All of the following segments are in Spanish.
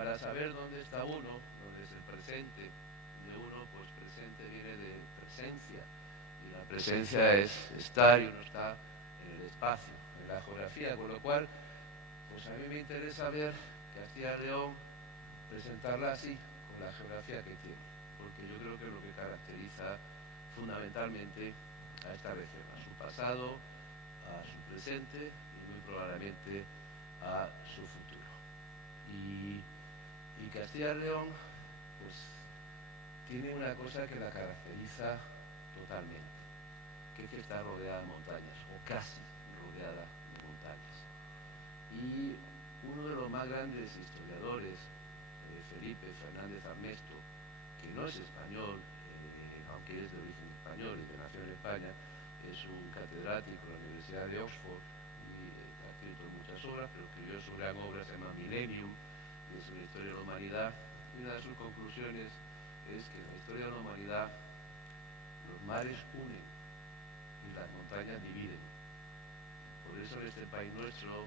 para saber dónde está uno, dónde es el presente de uno, pues presente viene de presencia, y la presencia es estar, y uno está en el espacio, en la geografía, con lo cual, pues a mí me interesa ver Castilla y León, presentarla así, con la geografía que tiene, porque yo creo que es lo que caracteriza fundamentalmente a esta región, a su pasado, a su presente y muy probablemente a su futuro. Y Castilla y León, pues, tiene una cosa que la caracteriza totalmente, que es que está rodeada de montañas, o casi rodeada de montañas. Y uno de los más grandes historiadores, Felipe Fernández Armesto, que no es español, aunque es de origen español y que nació en España, es un catedrático de la Universidad de Oxford y ha escrito muchas obras, pero escribió su gran obra, se llama Millennium, es una historia de la humanidad, y una de sus conclusiones es que en la historia de la humanidad los mares unen y las montañas dividen. Por eso en este país nuestro,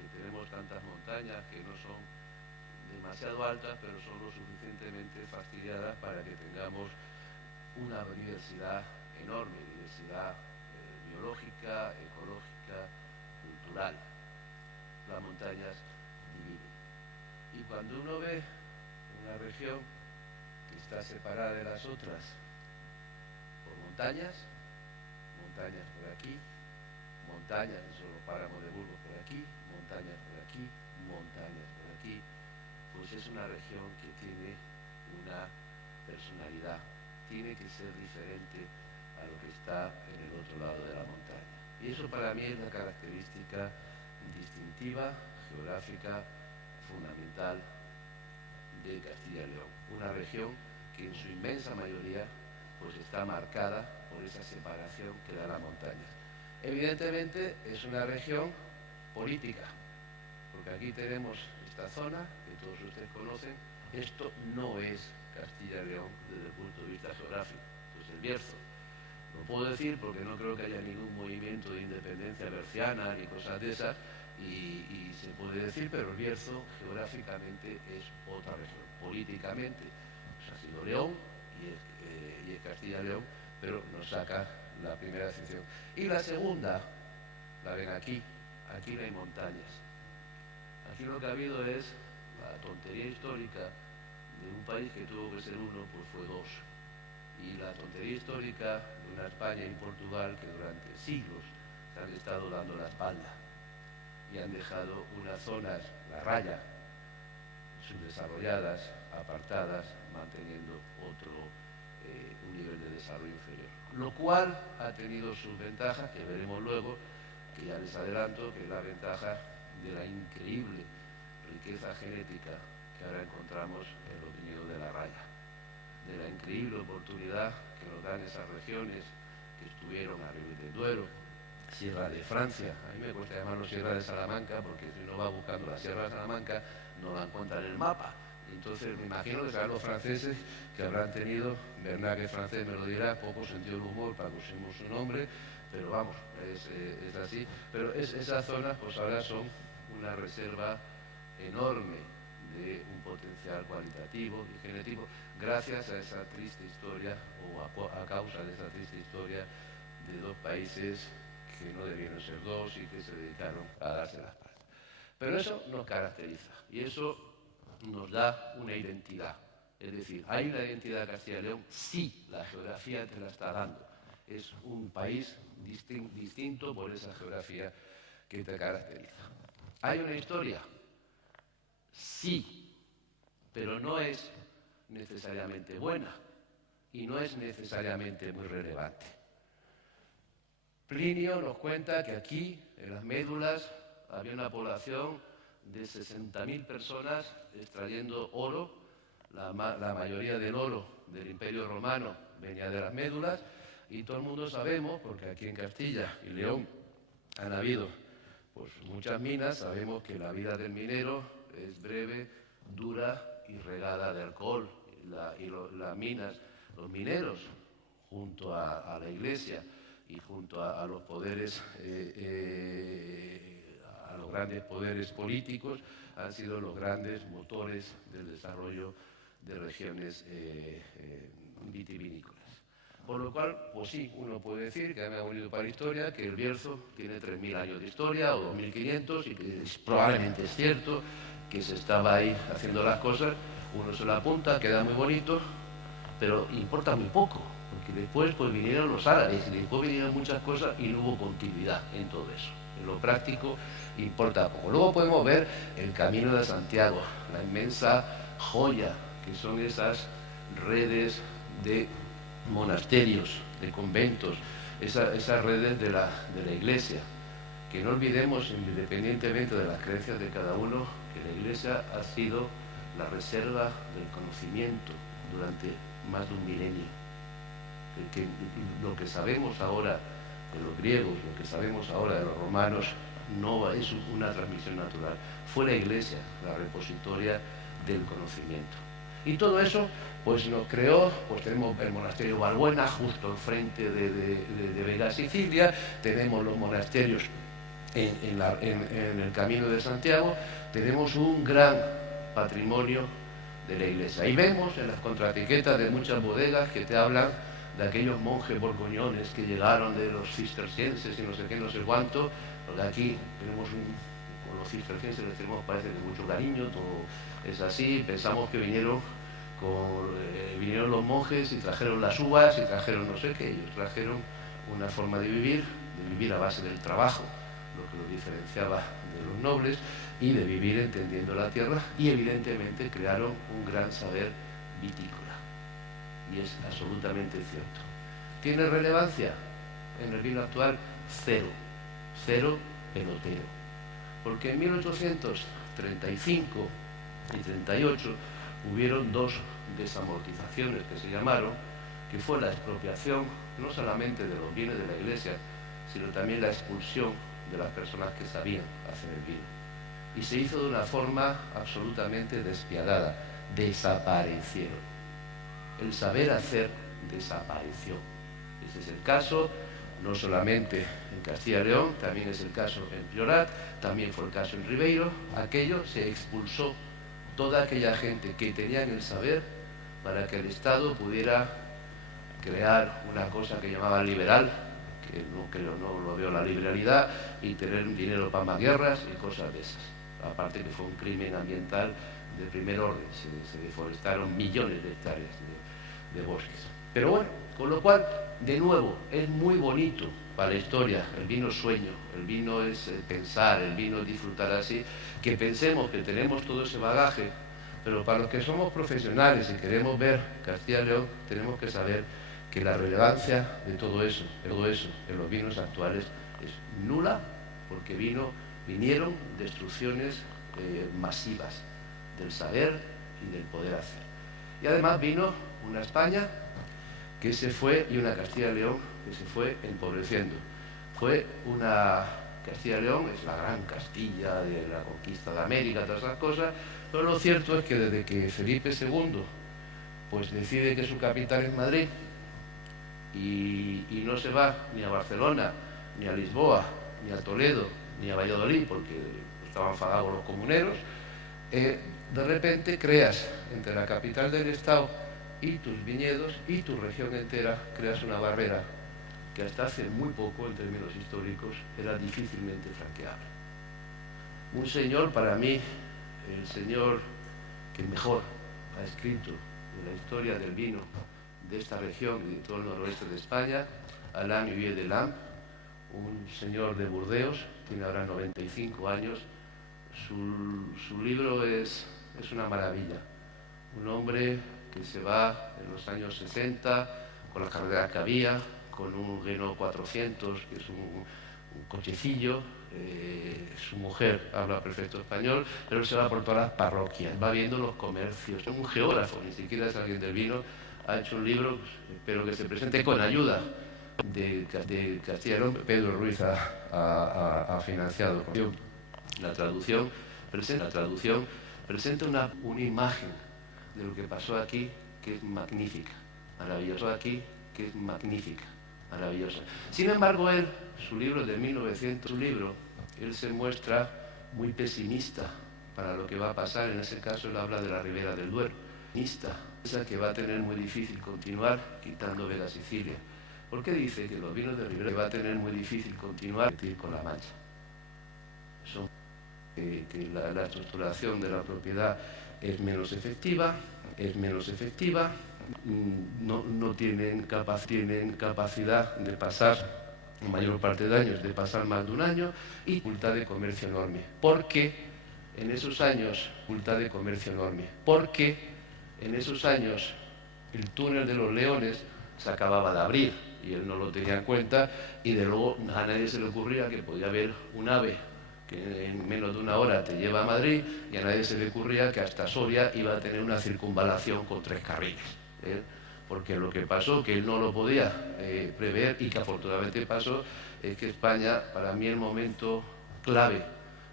que tenemos tantas montañas que no son demasiado altas, pero son lo suficientemente fastidiadas para que tengamos una diversidad enorme, diversidad biológica, ecológica, cultural. Las montañas dividen. Y cuando uno ve una región que está separada de las otras por montañas, montañas por aquí, montañas, eso los páramos de Burgos por aquí, montañas por aquí, montañas por aquí, pues es una región que tiene una personalidad, tiene que ser diferente a lo que está en el otro lado de la montaña. Y eso para mí es la característica distintiva, geográfica, fundamental de Castilla y León. Una región que en su inmensa mayoría pues está marcada por esa separación que da la montaña. Evidentemente es una región política, porque aquí tenemos esta zona que todos ustedes conocen. Esto no es Castilla y León desde el punto de vista geográfico, pues el Bierzo. Lo puedo decir porque no creo que haya ningún movimiento de independencia berciana ni cosas de esas, y se puede decir, pero el Bierzo geográficamente es otra región. Políticamente pues ha sido León y es Castilla y León, pero nos saca la primera decisión. Y la segunda, la ven aquí, aquí no hay montañas. Aquí lo que ha habido es la tontería histórica de un país que tuvo que ser uno, pues fue dos. Y la tontería histórica de una España y Portugal que durante siglos se han estado dando la espalda y han dejado unas zonas, la raya, subdesarrolladas, apartadas, manteniendo un nivel de desarrollo inferior. Lo cual ha tenido sus ventajas, que veremos luego, que ya les adelanto, que es la ventaja de la increíble riqueza genética que ahora encontramos en los viñedos de la raya, de la increíble oportunidad que nos dan esas regiones que estuvieron a Ribes del Duero, Sierra de Francia. A mí me cuesta llamarlo Sierra de Salamanca porque si uno va buscando la Sierra de Salamanca no la encuentra en el mapa. Entonces me imagino que serán los franceses que habrán tenido, Bernard, que es francés, me lo dirá, poco sentido del humor para que usemos su nombre, pero vamos, es así. Pero esas zonas pues ahora son una reserva enorme de un potencial cualitativo y genético gracias a esa triste historia, o a causa de esa triste historia de dos países que no debieron ser dos y que se dedicaron a darse las espalda. Pero eso nos caracteriza y eso nos da una identidad. Es decir, ¿hay una identidad de Castilla y León? Sí, la geografía te la está dando. Es un país distinto por esa geografía que te caracteriza. ¿Hay una historia? Sí, pero no es necesariamente buena y no es necesariamente muy relevante. Plinio nos cuenta que aquí, en las médulas, había una población de 60.000 personas extrayendo oro. La mayoría del oro del Imperio Romano venía de las médulas, y todo el mundo sabemos, porque aquí en Castilla y León han habido pues, muchas minas, sabemos que la vida del minero es breve, dura y regada de alcohol. Las minas, los mineros, junto a la Iglesia y junto a los poderes, a los grandes poderes políticos han sido los grandes motores del desarrollo de regiones vitivinícolas. Por lo cual, pues sí, uno puede decir que me ha unido para la historia, que el Bierzo tiene 3.000 años de historia o 2.500 y que probablemente es cierto que se estaba ahí haciendo las cosas, uno se lo apunta, queda muy bonito, pero importa muy poco, porque después pues vinieron los árabes y después vinieron muchas cosas y no hubo continuidad en todo eso. En lo práctico importa poco. Luego podemos ver el Camino de Santiago, la inmensa joya que son esas redes de monasterios, de conventos, esas redes de la Iglesia. Que no olvidemos, independientemente de las creencias de cada uno, que la Iglesia ha sido la reserva del conocimiento durante más de un milenio. Que lo que sabemos ahora de los griegos, lo que sabemos ahora de los romanos, no es una transmisión natural. Fue la Iglesia la repositoria del conocimiento. Y todo eso pues nos creó, pues tenemos el monasterio Valbuena justo enfrente de Vega Sicilia, tenemos los monasterios en el Camino de Santiago, tenemos un gran patrimonio de la Iglesia. Y vemos en las contraetiquetas de muchas bodegas que te hablan de aquellos monjes borgoñones que llegaron de los cistercienses y no sé qué, no sé cuánto, porque aquí tenemos con los cistercienses les tenemos, parece que mucho cariño, todo es así, pensamos que vinieron los monjes y trajeron las uvas y trajeron no sé qué, ellos trajeron una forma de vivir a base del trabajo, lo que los diferenciaba de los nobles, y de vivir entendiendo la tierra, y evidentemente crearon un gran saber vitícola, y es absolutamente cierto. ¿Tiene relevancia? En el vino actual, cero pelotero, porque en 1835 y 38 hubieron dos desamortizaciones que se llamaron, que fue la expropiación no solamente de los bienes de la Iglesia, sino también la expulsión de las personas que sabían hacer el vino. Y se hizo de una forma absolutamente despiadada. Desaparecieron. El saber hacer desapareció. Ese es el caso, no solamente en Castilla y León, también es el caso en Priorat, también fue el caso en Ribeiro. Aquello se expulsó toda aquella gente que tenían el saber para que el Estado pudiera crear una cosa que llamaban liberal, que no lo veo la liberalidad, y tener dinero para más guerras y cosas de esas. Aparte que fue un crimen ambiental de primer orden, se deforestaron millones de hectáreas de bosques. Pero bueno, con lo cual, de nuevo, es muy bonito para la historia, el vino sueño, el vino es pensar, el vino es disfrutar así, que pensemos que tenemos todo ese bagaje, pero para los que somos profesionales y queremos ver Castilla y León, tenemos que saber que la relevancia de todo eso en los vinos actuales es nula, porque vinieron destrucciones masivas del saber y del poder hacer. Y además vino una España que se fue y una Castilla y León que se fue empobreciendo. Fue una Castilla y León, es la gran Castilla de la conquista de América, todas esas cosas, pero lo cierto es que desde que Felipe II pues decide que su capital es Madrid y no se va ni a Barcelona, ni a Lisboa, ni a Toledo, ni a Valladolid, porque estaban enfadados los comuneros, de repente creas entre la capital del Estado y tus viñedos y tu región entera, creas una barrera que hasta hace muy poco, en términos históricos, era difícilmente franqueable. Un señor, para mí, el señor que mejor ha escrito de la historia del vino de esta región y de todo el noroeste de España, Alain Huillet de Lamp, un señor de Burdeos, tiene ahora 95 años. Su libro es una maravilla. Un hombre que se va en los años 60 con las carreteras que había, con un Renault 400, que es un cochecillo. Su mujer habla perfecto español, pero él se va por todas las parroquias, va viendo los comercios. Es un geógrafo, ni siquiera es alguien del vino. Ha hecho un libro, espero que se presente con ayuda de Castilla y León. Pedro Ruiz ha financiado la traducción. Presenta una imagen de lo que pasó aquí, que es magnífica, maravillosa. Maravillosa. Sin embargo, su libro de 1900, él se muestra muy pesimista para lo que va a pasar. En ese caso él habla de la Ribera del Duero. Piensa que va a tener muy difícil continuar quitando Vega Sicilia. ¿Por qué dice que los vinos de Ribera va a tener muy difícil continuar con la Mancha? Son que la estructuración de la propiedad es menos efectiva, no tienen capacidad de pasar la mayor parte de años, de pasar más de un año, y dificultad de comercio enorme. Porque en esos años el túnel de los Leones se acababa de abrir y él no lo tenía en cuenta, y de luego a nadie se le ocurría que podía haber un AVE que en menos de una hora te lleva a Madrid, y a nadie se le ocurría que hasta Soria iba a tener una circunvalación con 3 carriles. Porque lo que pasó, que él no lo podía prever, y que afortunadamente pasó, es que España, para mí el momento clave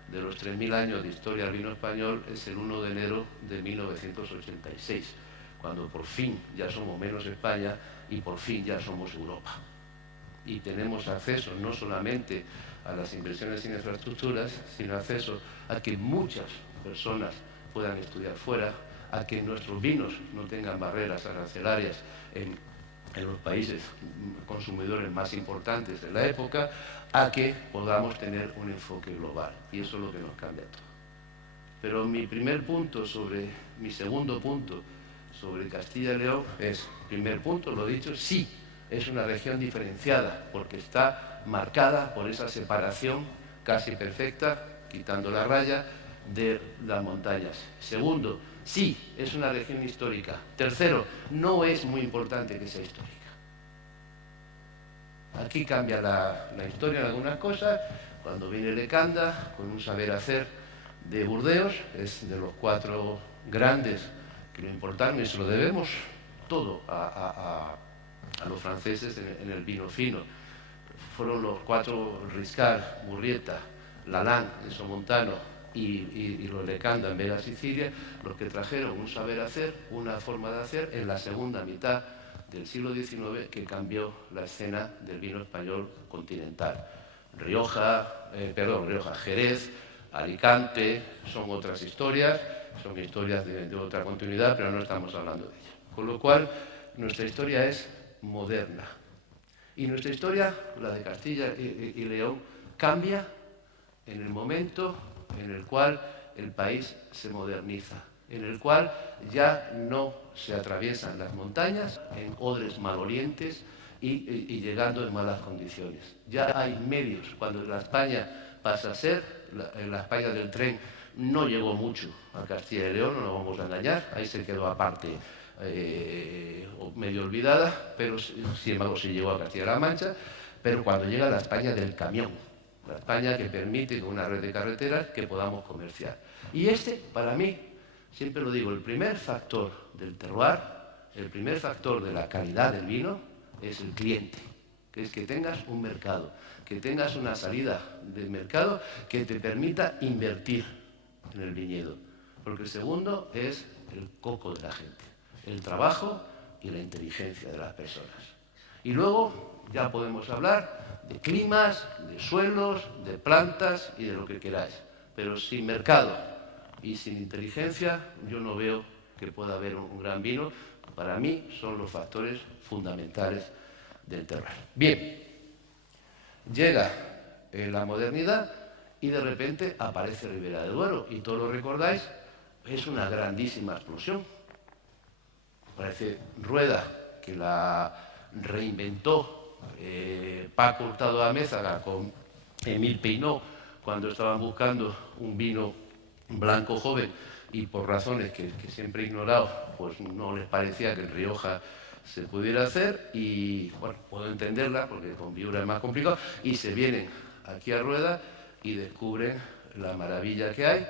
de los 3.000 años de historia del vino español es el 1 de enero de 1986, cuando por fin ya somos menos España y por fin ya somos Europa. Y tenemos acceso no solamente a las inversiones en infraestructuras, sino acceso a que muchas personas puedan estudiar fuera, a que nuestros vinos no tengan barreras arancelarias en los países consumidores más importantes de la época, a que podamos tener un enfoque global. Y eso es lo que nos cambia todo. Pero mi segundo punto sobre Castilla y León es, primer punto, lo he dicho, sí, es una región diferenciada, porque está marcada por esa separación casi perfecta, quitando la raya, de las montañas. Segundo, sí, es una región histórica. Tercero, no es muy importante que sea histórica. Aquí cambia la historia en algunas cosas. Cuando viene Lecanda, con un saber hacer de Burdeos, es de los 4 grandes que lo importaron, y se lo debemos todo a los franceses en el vino fino. Fueron los 4, Riscard, Murrieta, Lalande en Somontano y los Lecanda en Vega Sicilia, los que trajeron un saber hacer, una forma de hacer en la segunda mitad del siglo XIX que cambió la escena del vino español continental. Jerez, Alicante, son otras historias, son historias de otra continuidad, pero no estamos hablando de ellas. Con lo cual, nuestra historia es moderna. Y nuestra historia, la de Castilla y León, cambia en el momento en el cual el país se moderniza, en el cual ya no se atraviesan las montañas en odres malolientes y llegando en malas condiciones. Ya hay medios. Cuando la España pasa a ser, la España del tren no llegó mucho a Castilla y León, no nos vamos a engañar, ahí se quedó aparte medio olvidada, pero sin embargo se llegó a Castilla-La Mancha. Pero cuando llega la España del camión, la España que permite con una red de carreteras que podamos comerciar. Y para mí, siempre lo digo, el primer factor del terroir, el primer factor de la calidad del vino es el cliente, que es que tengas un mercado, que tengas una salida del mercado que te permita invertir en el viñedo. Porque el segundo es el coco de la gente, el trabajo y la inteligencia de las personas. Y luego ya podemos hablar de climas, de suelos, de plantas y de lo que queráis. Pero sin mercado y sin inteligencia yo no veo que pueda haber un gran vino. Para mí son los factores fundamentales del terroir. Bien, llega la modernidad y de repente aparece Ribera del Duero. Y todos lo recordáis, es una grandísima explosión. Parece Rueda, que la reinventó Paco Hurtado Amézaga con Émile Peinot cuando estaban buscando un vino blanco joven, y por razones que siempre he ignorado, pues no les parecía que en Rioja se pudiera hacer. Y bueno, puedo entenderla porque con Viura es más complicado, y se vienen aquí a Rueda y descubren la maravilla que hay.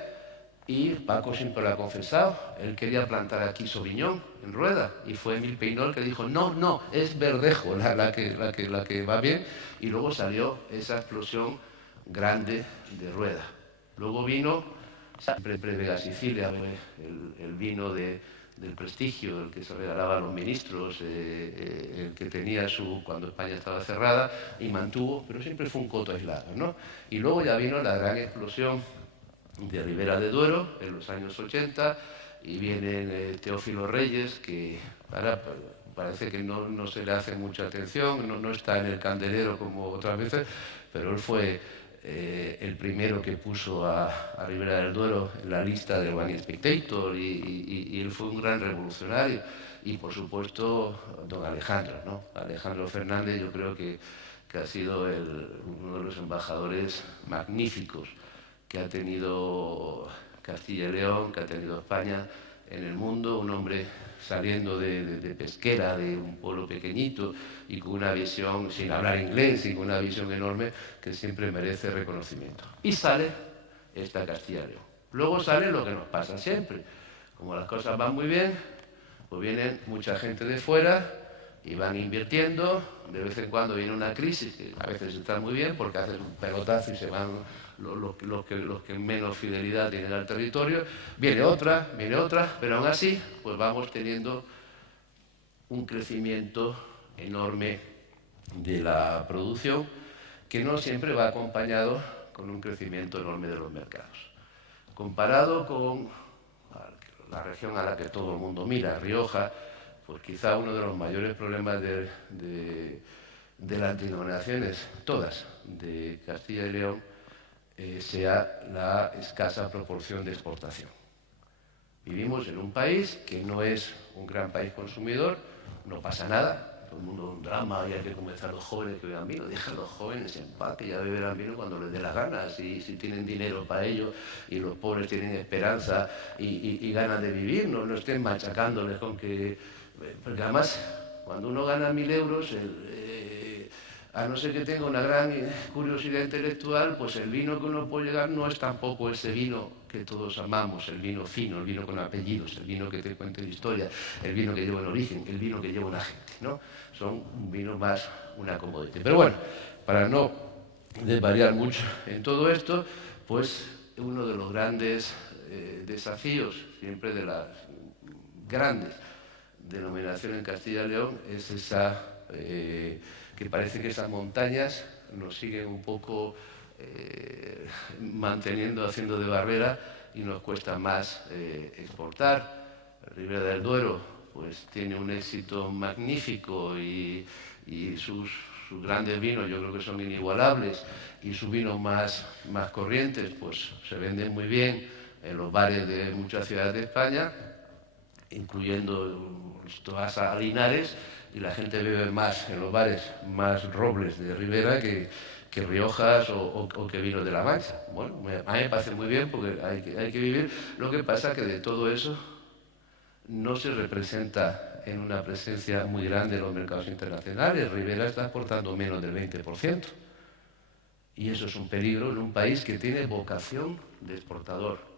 Y Paco siempre lo ha confesado, él quería plantar aquí Sauvignon en Rueda, y fue Émile Peinot el que dijo no, es Verdejo la que va bien. Y luego salió esa explosión grande de Rueda. Luego vino siempre Vega Sicilia, el vino del prestigio, el que se regalaba a los ministros, el que tenía cuando España estaba cerrada, y mantuvo, pero siempre fue un coto aislado, ¿no? Y luego ya vino la gran explosión de Ribera de Duero en los años 80, y vienen Teófilo Reyes, que ahora parece que no se le hace mucha atención, no está en el candelero como otras veces, pero él fue el primero que puso a Ribera del Duero en la lista del One Spectator, y él fue un gran revolucionario. Y por supuesto don Alejandro, ¿no? Alejandro Fernández, yo creo que ha sido uno de los embajadores magníficos que ha tenido Castilla y León, que ha tenido España en el mundo, un hombre saliendo de Pesquera, de un pueblo pequeñito, y con una visión, sin hablar inglés, y con una visión enorme que siempre merece reconocimiento. Y sale esta Castilla y León. Luego sale lo que nos pasa siempre. Como las cosas van muy bien, pues vienen mucha gente de fuera y van invirtiendo. De vez en cuando viene una crisis, que a veces está muy bien porque haces un pelotazo y se van los que menos fidelidad tienen al territorio. Viene otra, pero aún así pues vamos teniendo un crecimiento enorme de la producción, que no siempre va acompañado con un crecimiento enorme de los mercados. Comparado con la región a la que todo el mundo mira, Rioja, pues quizá uno de los mayores problemas de las denominaciones, todas, de Castilla y León, sea la escasa proporción de exportación. Vivimos en un país que no es un gran país consumidor, no pasa nada, todo el mundo un drama, y hay que comenzar a los jóvenes que beban vino, deja a los jóvenes en paz, que ya beberán vino cuando les dé la gana, si tienen dinero para ello, y los pobres tienen esperanza y ganas de vivir, no estén machacándoles con que... Porque además, cuando uno gana 1.000 euros, a no ser que tenga una gran curiosidad intelectual, pues el vino que uno puede llegar no es tampoco ese vino que todos amamos, el vino fino, el vino con apellidos, el vino que te cuenta historia, el vino que lleva un origen, el vino que lleva una gente, ¿no? Son un vino más una comodidad. Pero bueno, para no desvariar mucho en todo esto, pues uno de los grandes desafíos, siempre de las grandes denominaciones en Castilla y León, es esa... que parece que esas montañas nos siguen un poco manteniendo, haciendo de barrera, y nos cuesta más exportar. Ribera del Duero pues tiene un éxito magnífico, y sus grandes vinos yo creo que son inigualables, y sus vinos más corrientes pues se venden muy bien en los bares de muchas ciudades de España, incluyendo Toasa, Linares, y la gente bebe más en los bares más robles de Ribera que Riojas o que vinos de la Mancha. Bueno, a mí me parece muy bien porque hay que vivir. Lo que pasa es que de todo eso no se representa en una presencia muy grande en los mercados internacionales. Ribera está exportando menos del 20%. Y eso es un peligro en un país que tiene vocación de exportador.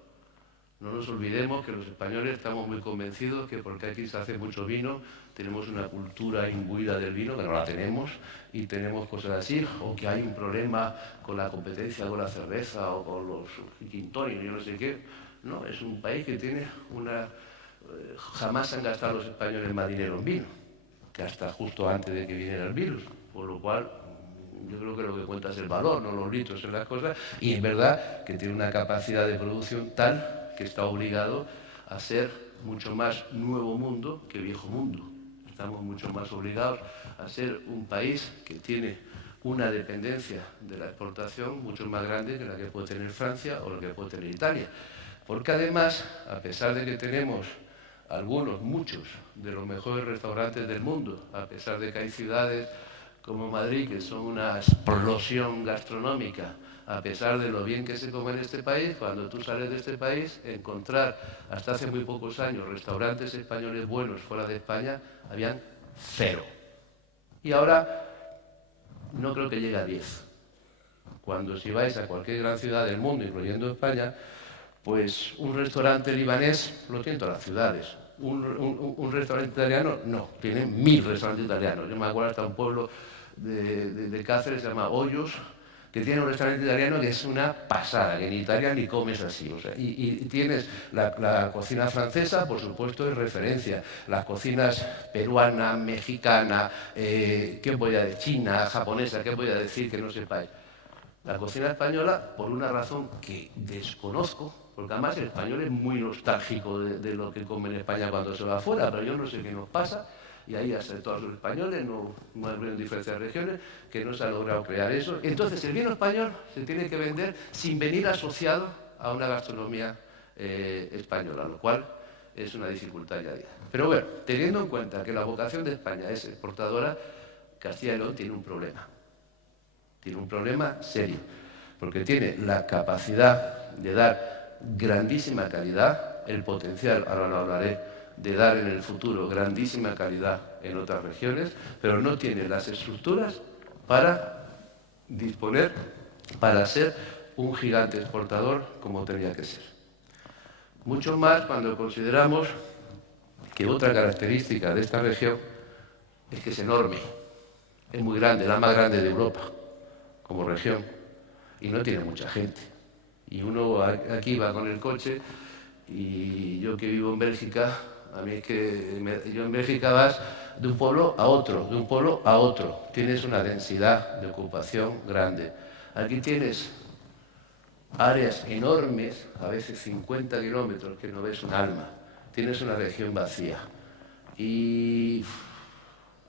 No nos olvidemos que los españoles estamos muy convencidos que porque aquí se hace mucho vino, tenemos una cultura imbuida del vino, que no la tenemos, y tenemos cosas así, o que hay un problema con la competencia con la cerveza o con los gin tonic, yo no sé qué. No, es un país que tiene una... jamás han gastado los españoles más dinero en vino, que hasta justo antes de que viniera el virus, por lo cual... yo creo que lo que cuenta es el valor, no los litros en las cosas, y es verdad que tiene una capacidad de producción tal que está obligado a ser mucho más nuevo mundo que viejo mundo. Estamos mucho más obligados a ser un país que tiene una dependencia de la exportación mucho más grande que la que puede tener Francia o la que puede tener Italia. Porque además, a pesar de que tenemos muchos de los mejores restaurantes del mundo, a pesar de que hay ciudades como Madrid, que son una explosión gastronómica, a pesar de lo bien que se come en este país, cuando tú sales de este país, encontrar hasta hace muy pocos años restaurantes españoles buenos fuera de España, habían 0. Y ahora no creo que llegue a 10. Cuando si vais a cualquier gran ciudad del mundo, incluyendo España, pues un restaurante libanés lo tiene todas las ciudades. Un restaurante italiano, no, tienen 1000 restaurantes italianos. Yo me acuerdo hasta un pueblo de Cáceres, se llama Hoyos, que tiene un restaurante italiano que es una pasada, que en Italia ni comes así. O sea, y tienes la cocina francesa, por supuesto, es referencia. Las cocinas peruana, mexicana, ¿qué voy a decir? China, japonesa, ¿qué voy a decir que no sepáis? La cocina española, por una razón que desconozco, porque además el español es muy nostálgico de lo que come en España cuando se va afuera, pero yo no sé qué nos pasa, y ahí hasta todos los españoles, no hay diferencia de regiones, que no se ha logrado crear eso. Entonces el vino español se tiene que vender sin venir asociado a una gastronomía española, lo cual es una dificultad añadida. Pero bueno, teniendo en cuenta que la vocación de España es exportadora, Castilla y León tiene un problema. Tiene un problema serio, porque tiene la capacidad de dar grandísima calidad, el potencial, ahora lo hablaré, de dar en el futuro grandísima calidad en otras regiones, pero no tiene las estructuras para disponer, para ser un gigante exportador como tenía que ser. Mucho más cuando consideramos que otra característica de esta región es que es enorme, es muy grande, la más grande de Europa como región, y no tiene mucha gente. Y uno aquí va con el coche, y yo que vivo en Bélgica, a mí es que yo en Bélgica vas de un pueblo a otro, de un pueblo a otro. Tienes una densidad de ocupación grande. Aquí tienes áreas enormes, a veces 50 kilómetros, que no ves un alma. Tienes una región vacía. Y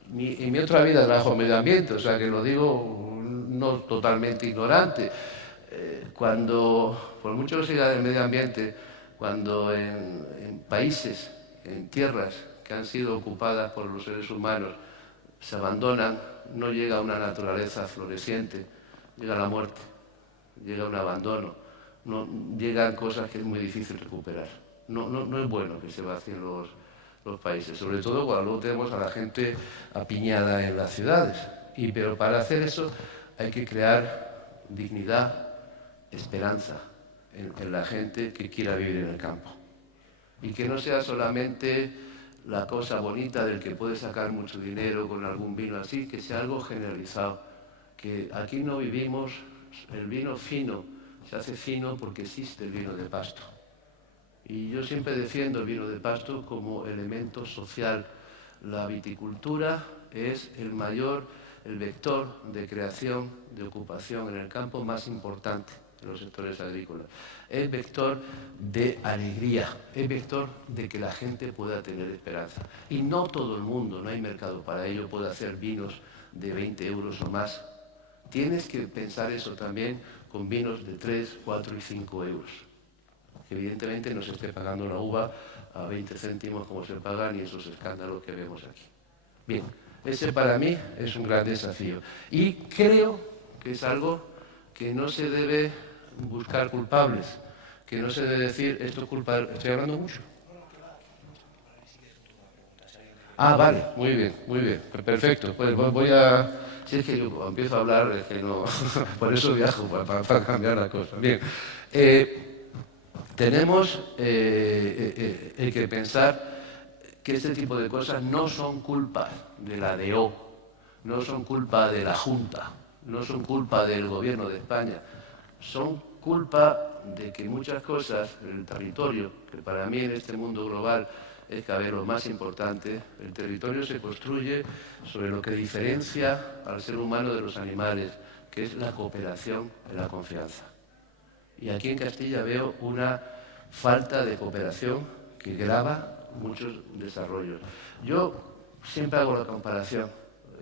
mi otra vida trabajo en medio ambiente, o sea que lo digo no totalmente ignorante. Cuando, por mucho que siga del medio ambiente, cuando en países, en tierras que han sido ocupadas por los seres humanos, se abandonan, no llega una naturaleza floreciente, llega la muerte, llega un abandono, llegan cosas que es muy difícil recuperar. No es bueno que se vacíen los países, sobre todo cuando luego tenemos a la gente apiñada en las ciudades. Pero para hacer eso hay que crear dignidad, esperanza en la gente que quiera vivir en el campo. Y que no sea solamente la cosa bonita del que puede sacar mucho dinero con algún vino así, que sea algo generalizado. Que aquí no vivimos el vino fino, se hace fino porque existe el vino de pasto. Y yo siempre defiendo el vino de pasto como elemento social. La viticultura es el vector de creación, de ocupación en el campo más importante de los sectores agrícolas. Es vector de alegría, es vector de que la gente pueda tener esperanza. Y no todo el mundo, no hay mercado para ello, puede hacer vinos de 20 euros o más. Tienes que pensar eso también con vinos de 3, 4 y 5 euros. Que evidentemente no se esté pagando una uva a 20 céntimos como se pagan y esos escándalos que vemos aquí. Bien, ese para mí es un gran desafío. Y creo que es algo que no se debe buscar culpables, que no se debe decir esto es culpa. ¿Estoy hablando mucho? Ah, vale, muy bien, perfecto. Pues voy a... Si es que yo empiezo a hablar, es que no... Por eso viajo, para cambiar la cosa. Bien, tenemos que pensar que este tipo de cosas no son culpa de la DO, no son culpa de la Junta, no son culpa del Gobierno de España, son culpa de que muchas cosas, el territorio, que para mí en este mundo global es cada vez lo más importante, el territorio se construye sobre lo que diferencia al ser humano de los animales, que es la cooperación y la confianza. Y aquí en Castilla veo una falta de cooperación que grava muchos desarrollos. Yo siempre hago la comparación.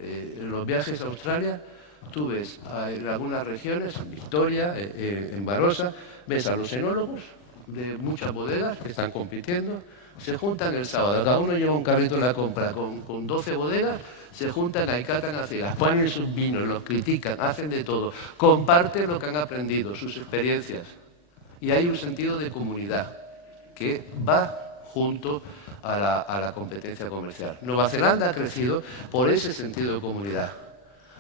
En los viajes a Australia, tú ves en algunas regiones, en Victoria, en Barossa, ves a los enólogos de muchas bodegas que están compitiendo, se juntan el sábado, cada uno lleva un carrito de la compra con 12 bodegas, se juntan, catan a ciegas, ponen sus vinos, los critican, hacen de todo, comparten lo que han aprendido, sus experiencias. Y hay un sentido de comunidad que va junto a la competencia comercial. Nueva Zelanda ha crecido por ese sentido de comunidad.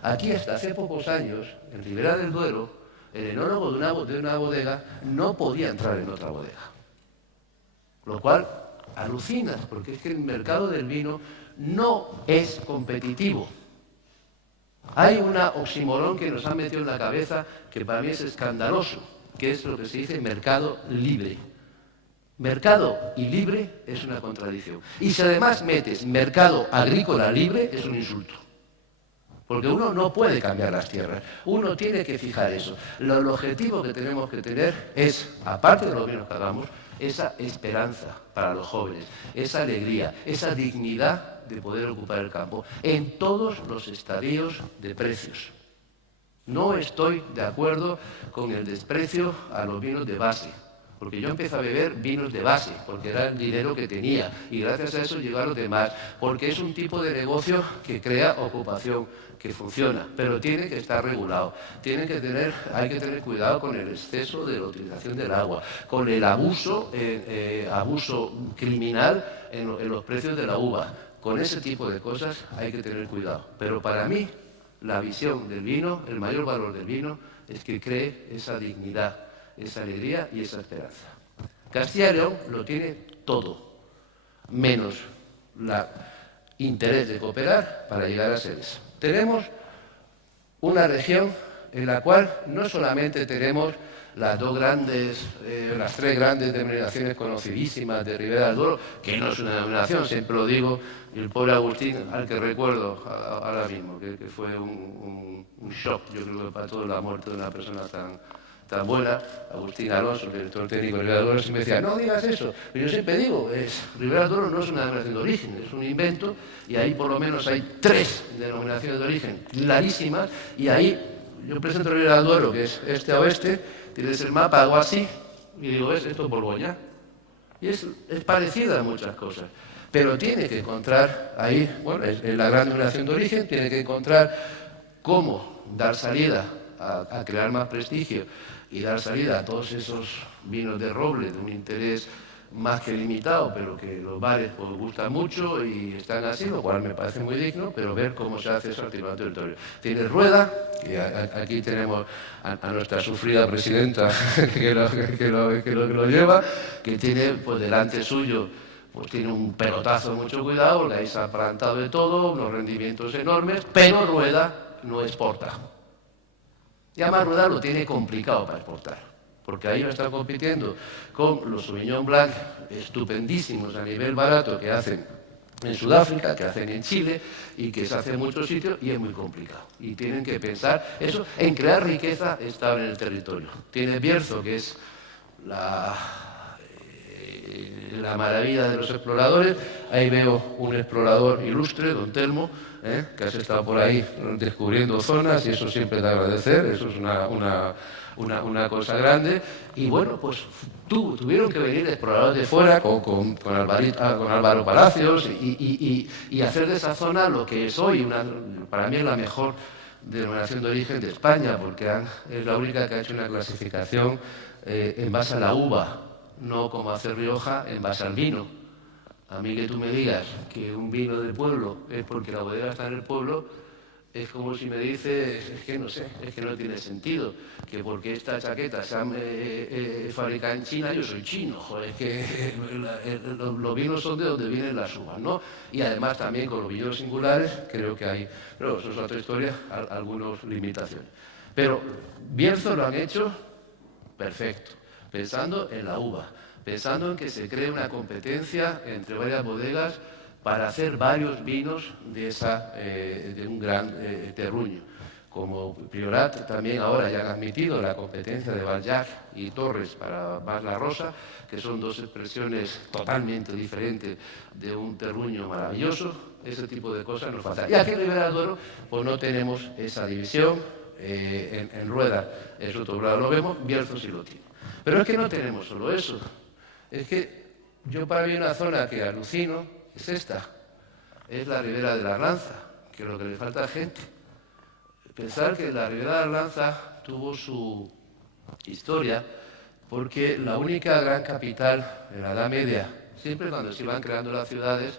Aquí hasta hace pocos años, en Ribera del Duero, el enólogo de una bodega no podía entrar en otra bodega. Lo cual alucinas, porque es que el mercado del vino no es competitivo. Hay una oxímoron que nos han metido en la cabeza que para mí es escandaloso, que es lo que se dice mercado libre. Mercado y libre es una contradicción. Y si además metes mercado agrícola libre, es un insulto. Porque uno no puede cambiar las tierras, uno tiene que fijar eso. El objetivo que tenemos que tener es, aparte de los vinos que hagamos, esa esperanza para los jóvenes, esa alegría, esa dignidad de poder ocupar el campo en todos los estadios de precios. No estoy de acuerdo con el desprecio a los vinos de base, porque yo empecé a beber vinos de base, porque era el dinero que tenía, y gracias a eso llegó a los demás, porque es un tipo de negocio que crea ocupación, que funciona, pero tiene que estar regulado. Hay que tener cuidado con el exceso de la utilización del agua, con el abuso criminal en los precios de la uva. Con ese tipo de cosas hay que tener cuidado. Pero para mí, la visión del vino, el mayor valor del vino, es que cree esa dignidad, esa alegría y esa esperanza. Castilla y León lo tiene todo, menos el interés de cooperar para llegar a ser eso. Tenemos una región en la cual no solamente tenemos las tres grandes denominaciones conocidísimas de Ribera del Duero, que no es una denominación, siempre lo digo, y el pobre Agustín, al que recuerdo ahora mismo, que fue un shock, yo creo que para toda la muerte de una persona tan buena, Agustín Alonso, el director técnico de Ribera del Duero, siempre decía, no digas eso, pero yo siempre digo, Ribera del Duero no es una denominación de origen, es un invento, y ahí por lo menos hay 3 denominaciones de origen clarísimas, y ahí yo presento Ribera del Duero, que es este a oeste, tienes el mapa, hago así, y digo, esto es Borgoña, y es parecida a muchas cosas, pero tiene que encontrar ahí, bueno, es la gran denominación de origen, tiene que encontrar cómo dar salida a crear más prestigio y dar salida a todos esos vinos de roble de un interés más que limitado, pero que los bares pues gustan mucho y están así, lo cual me parece muy digno, pero ver cómo se hace eso al territorio. Tiene Rueda, que aquí tenemos a nuestra sufrida presidenta que lo lleva, que tiene pues delante suyo, pues tiene un pelotazo de mucho cuidado, porque ahí se ha plantado de todo, unos rendimientos enormes, pero Rueda no exporta. Y además Rueda lo tiene complicado para exportar, porque ahí va a estar compitiendo con los Sauvignon Blanc estupendísimos a nivel barato que hacen en Sudáfrica, que hacen en Chile y que se hacen en muchos sitios, y es muy complicado. Y tienen que pensar eso en crear riqueza estable en el territorio. Tiene Bierzo, que es la maravilla de los exploradores. Ahí veo un explorador ilustre, don Telmo, que has estado por ahí descubriendo zonas, y eso siempre de agradecer, eso es una cosa grande. Y bueno, pues tuvieron que venir exploradores de fuera con Álvaro Palacios y hacer de esa zona lo que es hoy, para mí es la mejor denominación de origen de España, porque es la única que ha hecho una clasificación en base a la uva, no como hace Rioja en base al vino. A mí que tú me digas que un vino del pueblo es porque la bodega está en el pueblo, es como si me dices, es que no sé, es que no tiene sentido, que porque esta chaqueta se fabricada en China, yo soy chino, joder, es que los vinos son de donde vienen las uvas, ¿no? Y además también con los vinos singulares, creo que hay, pero eso es otra historia, algunas limitaciones. Pero Bierzo lo han hecho perfecto, pensando en la uva, pensando en que se cree una competencia entre varias bodegas para hacer varios vinos de un gran terruño. Como Priorat también ahora ya han admitido la competencia de Valjac y Torres para Mas la Rosa, que son 2 expresiones totalmente diferentes de un terruño maravilloso. Ese tipo de cosas nos faltan. Y aquí en Ribera del Duero pues no tenemos esa división. En Rueda es otro lado, lo vemos, Bierzo sí lo tiene. Pero es que no tenemos solo eso. Es que yo para mí una zona que alucino es esta, es la Ribera de la Arlanza, que es lo que le falta a gente. Pensar que la Ribera de la Arlanza tuvo su historia porque la única gran capital en la Edad Media, siempre cuando se iban creando las ciudades,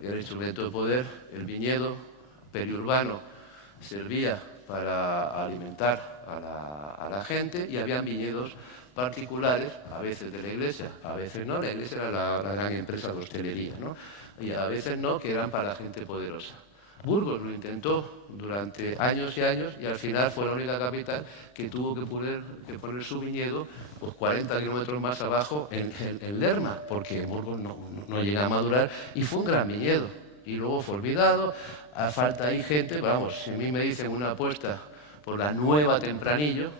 era el instrumento de poder, el viñedo periurbano servía para alimentar a la gente, y habían viñedos particulares, a veces de la Iglesia, a veces no, la Iglesia era la gran empresa de hostelería, ¿no? Y a veces no, que eran para la gente poderosa. Burgos lo intentó durante años y años, y al final fue la única capital que tuvo que poner su viñedo pues 40 kilómetros más abajo en Lerma, porque Burgos no llega a madurar, y fue un gran viñedo. y luego fue olvidado. Falta ahí gente, vamos, si a mí me dicen una apuesta por la nueva Tempranillo,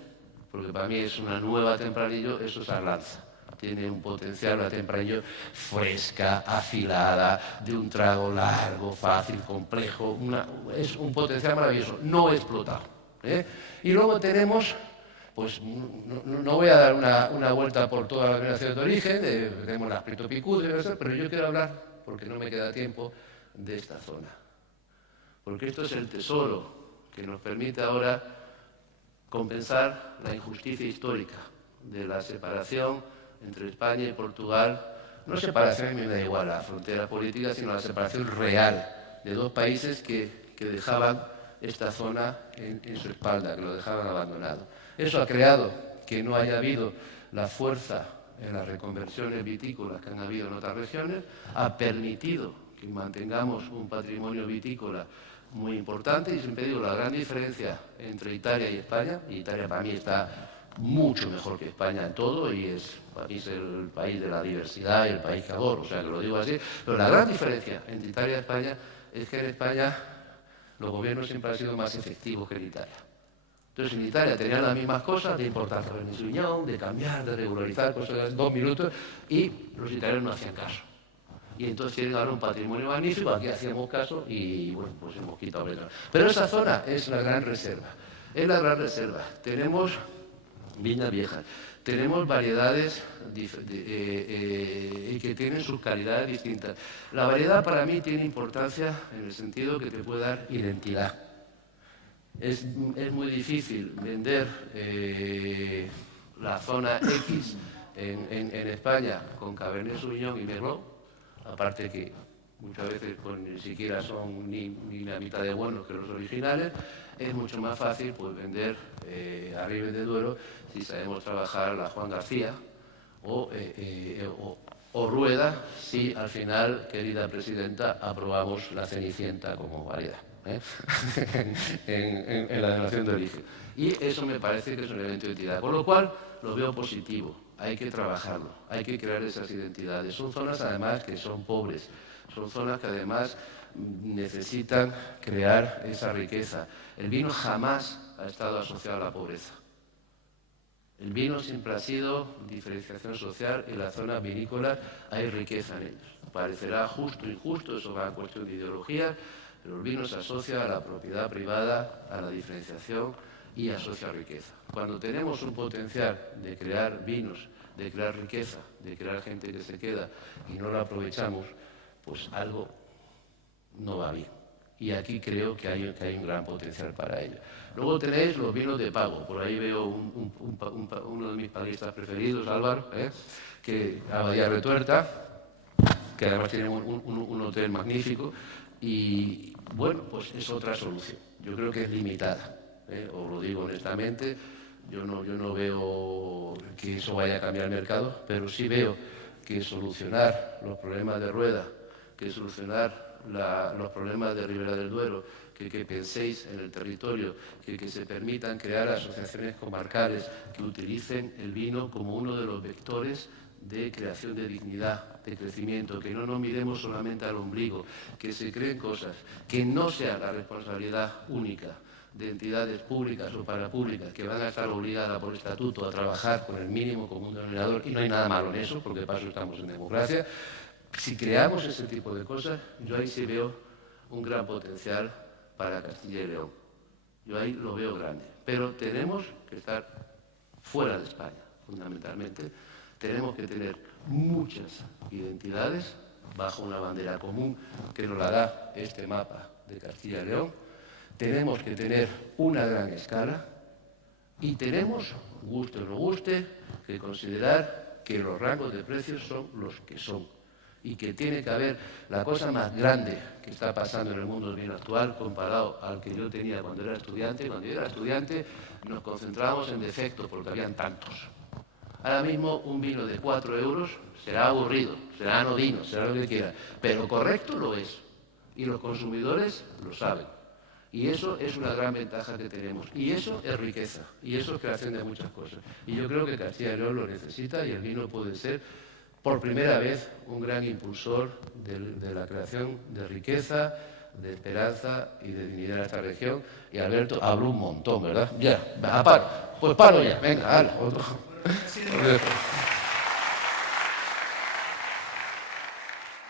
porque para mí es una nueva Tempranillo, eso es Arlanza. Tiene un potencial, la Tempranillo fresca, afilada, de un trago largo, fácil, complejo, es un potencial maravilloso, no explotado. Y luego tenemos, pues no voy a dar una vuelta por toda la denominación de origen, tenemos las Prieto Picudo, pero yo quiero hablar, porque no me queda tiempo, de esta zona. Porque esto es el tesoro que nos permite ahora compensar la injusticia histórica de la separación entre España y Portugal. No separación, a mí me da igual la frontera política, sino la separación real de dos países que dejaban esta zona en su espalda, que lo dejaban abandonado. Eso ha creado que no haya habido la fuerza en las reconversiones vitícolas que han habido en otras regiones, ha permitido que mantengamos un patrimonio vitícola muy importante, y siempre digo, la gran diferencia entre Italia y España, y Italia para mí está mucho mejor que España en todo, y para mí es el país de la diversidad y el país que adoro, o sea que lo digo así, pero la gran diferencia entre Italia y España es que en España los gobiernos siempre han sido más efectivos que en Italia. Entonces en Italia tenían las mismas cosas de importar Cabernet Sauvignon, de cambiar, de regularizar cosas en 2 minutos, y los italianos no hacían caso. Y entonces tienen ahora un patrimonio magnífico, aquí hacíamos caso y bueno, pues hemos quitado eso. Pero esa zona es la gran reserva, Tenemos viñas viejas, tenemos variedades que tienen sus calidades distintas. La variedad para mí tiene importancia en el sentido que te puede dar identidad. Es muy difícil vender la zona X en España con Cabernet Sauvignon y Merlot, aparte que muchas veces pues, ni siquiera son ni la mitad de buenos que los originales. Es mucho más fácil pues, vender a Ribes de Duero si sabemos trabajar la Juan García o Rueda, si al final, querida presidenta, aprobamos la Cenicienta como variedad en la denominación de origen. Y eso me parece que es un elemento de identidad, con lo cual lo veo positivo. Hay que trabajarlo, hay que crear esas identidades. Son zonas además que son pobres, son zonas que además necesitan crear esa riqueza. El vino jamás ha estado asociado a la pobreza. El vino siempre ha sido diferenciación social, y en las zonas vinícolas hay riqueza en ellos. Parecerá justo o injusto, eso va a cuestión de ideología, pero el vino se asocia a la propiedad privada, a la diferenciación y asocia riqueza. Cuando tenemos un potencial de crear vinos, de crear riqueza, de crear gente que se queda y no lo aprovechamos, pues algo no va bien. Y aquí creo que hay un gran potencial para ello. Luego tenéis los vinos de pago. Por ahí veo uno de mis panelistas preferidos, Álvaro, que Abadía Retuerta, que además tiene un hotel magnífico. Y bueno, pues es otra solución. Yo creo que es limitada. Os lo digo honestamente, yo no veo que eso vaya a cambiar el mercado, pero sí veo que solucionar los problemas de Rueda, que solucionar los problemas de Ribera del Duero, que penséis en el territorio, que se permitan crear asociaciones comarcales que utilicen el vino como uno de los vectores de creación de dignidad, de crecimiento, que no nos miremos solamente al ombligo, que se creen cosas, que no sea la responsabilidad única de entidades públicas o parapúblicas que van a estar obligadas por estatuto a trabajar con el mínimo común denominador, y no hay nada malo en eso, porque de paso estamos en democracia. Si creamos ese tipo de cosas, yo ahí sí veo un gran potencial para Castilla y León. Yo ahí lo veo grande. Pero tenemos que estar fuera de España, fundamentalmente. Tenemos que tener muchas identidades bajo una bandera común que nos la da este mapa de Castilla y León. Tenemos que tener una gran escala y tenemos, guste o no guste, que considerar que los rangos de precios son los que son y que tiene que haber la cosa más grande que está pasando en el mundo del vino actual comparado al que yo tenía cuando era estudiante. Cuando yo era estudiante nos concentrábamos en defectos porque habían tantos. Ahora mismo un vino de 4 euros será aburrido, será anodino, será lo que quiera, pero correcto lo es y los consumidores lo saben. Y eso es una gran ventaja que tenemos. Y eso es riqueza. Y eso es creación de muchas cosas. Y yo creo que Castilla y León lo necesita, y el vino puede ser por primera vez un gran impulsor de la creación de riqueza, de esperanza y de dignidad en esta región. Y Alberto habló un montón, ¿verdad? Ya, paro. Pues paro ya, venga, hala, otro.